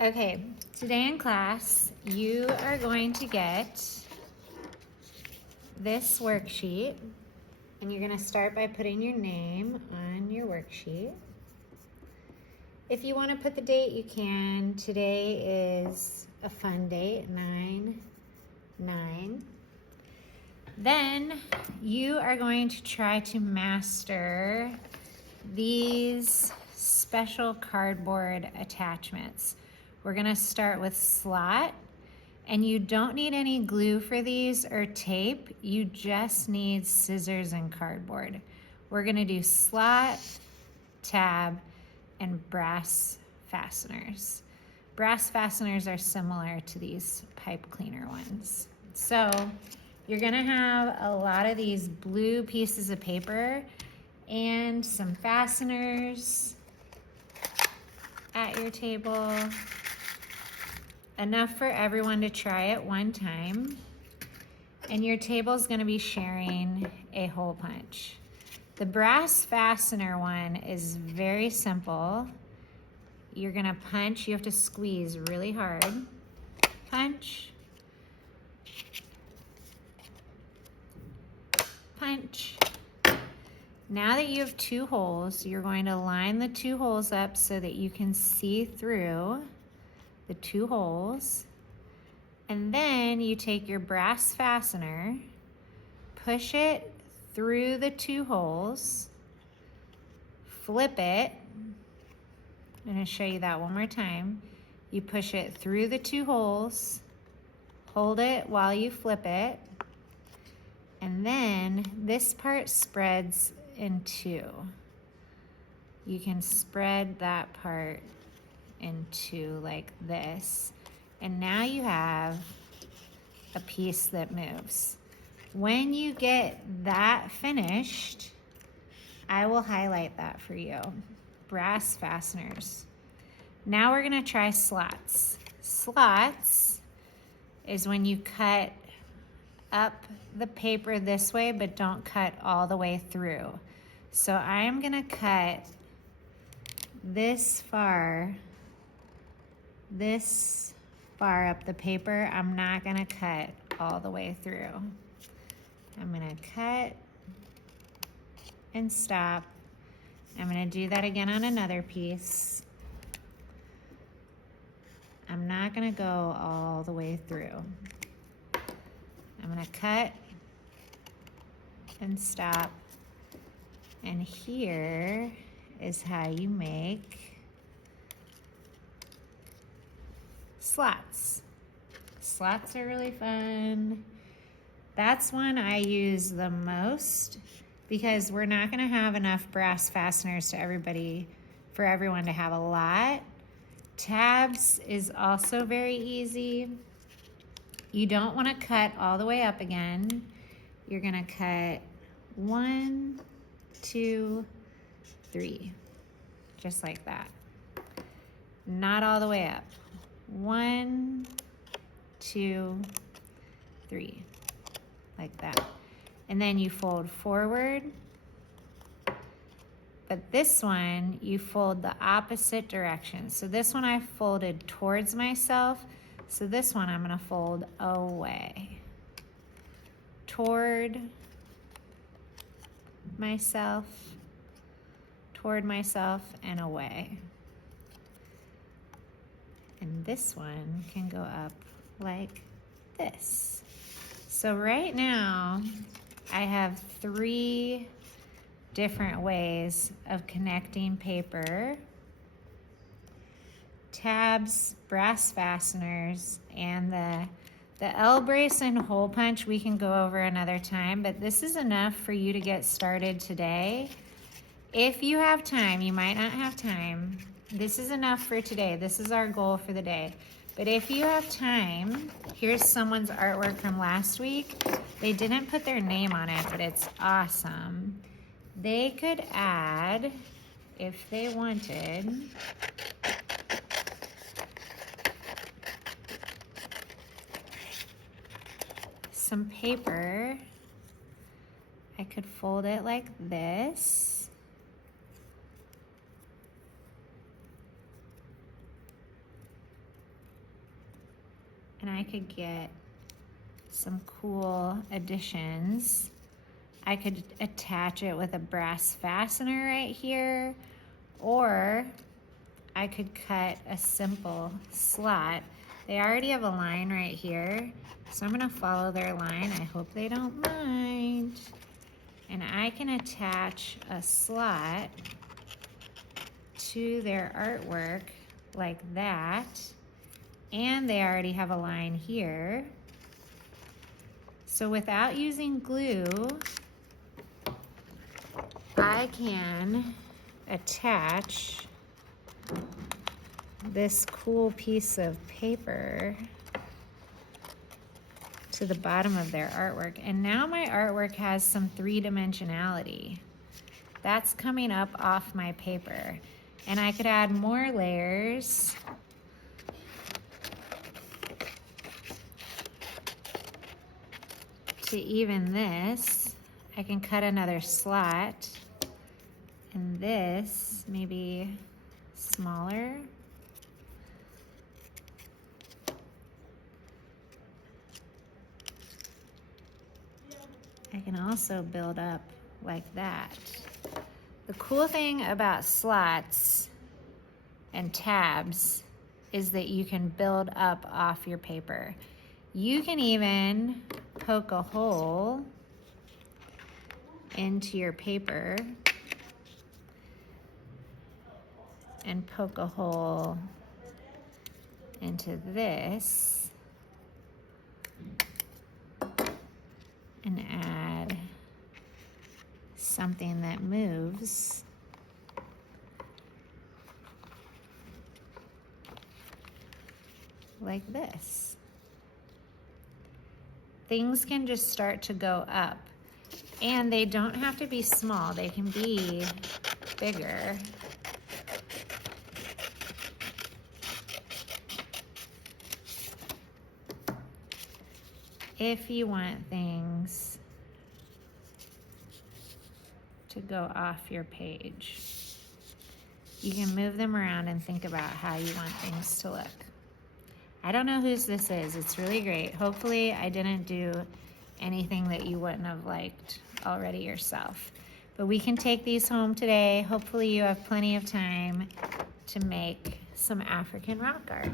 Okay, today in class, you are going to get this worksheet, and you're going to start by putting your name on your worksheet. If you want to put the date, you can. Today is a fun date, 9/9. Then you are going to try to master these special cardboard attachments. We're gonna start with slot, and you don't need any glue for these or tape. You just need scissors and cardboard. We're gonna do slot, tab, and brass fasteners. Brass fasteners are similar to these pipe cleaner ones. So you're gonna have a lot of these blue pieces of paper and some fasteners at your table. Enough for everyone to try at one time. And your table is going to be sharing a hole punch. The brass fastener one is very simple. You're going to punch, you have to squeeze really hard. Punch. Punch. Now that you have two holes, you're going to line the two holes up so that you can see through the two holes. And then you take your brass fastener, push it through the two holes, flip it. I'm going to show you that one more time. You push it through the two holes, hold it while you flip it, and then this part spreads in two. You can spread that part in two like this. And now you have a piece that moves. When you get that finished, I will highlight that for you. Brass fasteners. Now we're gonna try slots. Slots is when you cut up the paper this way, but don't cut all the way through. So I'm gonna cut this far up the paper. I'm not gonna cut all the way through. I'm gonna cut and stop. I'm gonna do that again on another piece. I'm not gonna go all the way through. I'm gonna cut and stop. And here is how you make slots. Slots are really fun. That's one I use the most because we're not gonna have enough brass fasteners for everyone to have a lot. Tabs is also very easy. You don't wanna cut all the way up again. You're gonna cut 1, 2, 3, just like that. Not all the way up. 1, 2, 3, like that. And then you fold forward. But this one, you fold the opposite direction. So this one I folded towards myself. So this one I'm gonna fold away. Toward myself, and away. And this one can go up like this. So right now, I have 3 different ways of connecting paper: tabs, brass fasteners, and the L brace and hole punch we can go over another time, but this is enough for you to get started today. If you have time, you might not have time. This is enough for today. This is our goal for the day. But if you have time, here's someone's artwork from last week. They didn't put their name on it, but it's awesome. They could add, if they wanted, some paper. I could fold it like this. and I could get some cool additions. I could attach it with a brass fastener right here, or I could cut a simple slot. They already have a line right here, so I'm gonna follow their line. I hope they don't mind. And I can attach a slot to their artwork like that. And they already have a line here. So without using glue, I can attach this cool piece of paper to the bottom of their artwork. And now my artwork has some three-dimensionality. That's coming up off my paper. And I could add more layers. To even this, I can cut another slot. And this, maybe smaller. I can also build up like that. The cool thing about slots and tabs is that you can build up off your paper. You can even poke a hole into your paper and poke a hole into this and add something that moves like this. Things can just start to go up, and they don't have to be small, they can be bigger. If you want things to go off your page, you can move them around and think about how you want things to look. I don't know whose this is. It's really great. Hopefully I didn't do anything that you wouldn't have liked already yourself. But we can take these home today. Hopefully you have plenty of time to make some African rock art.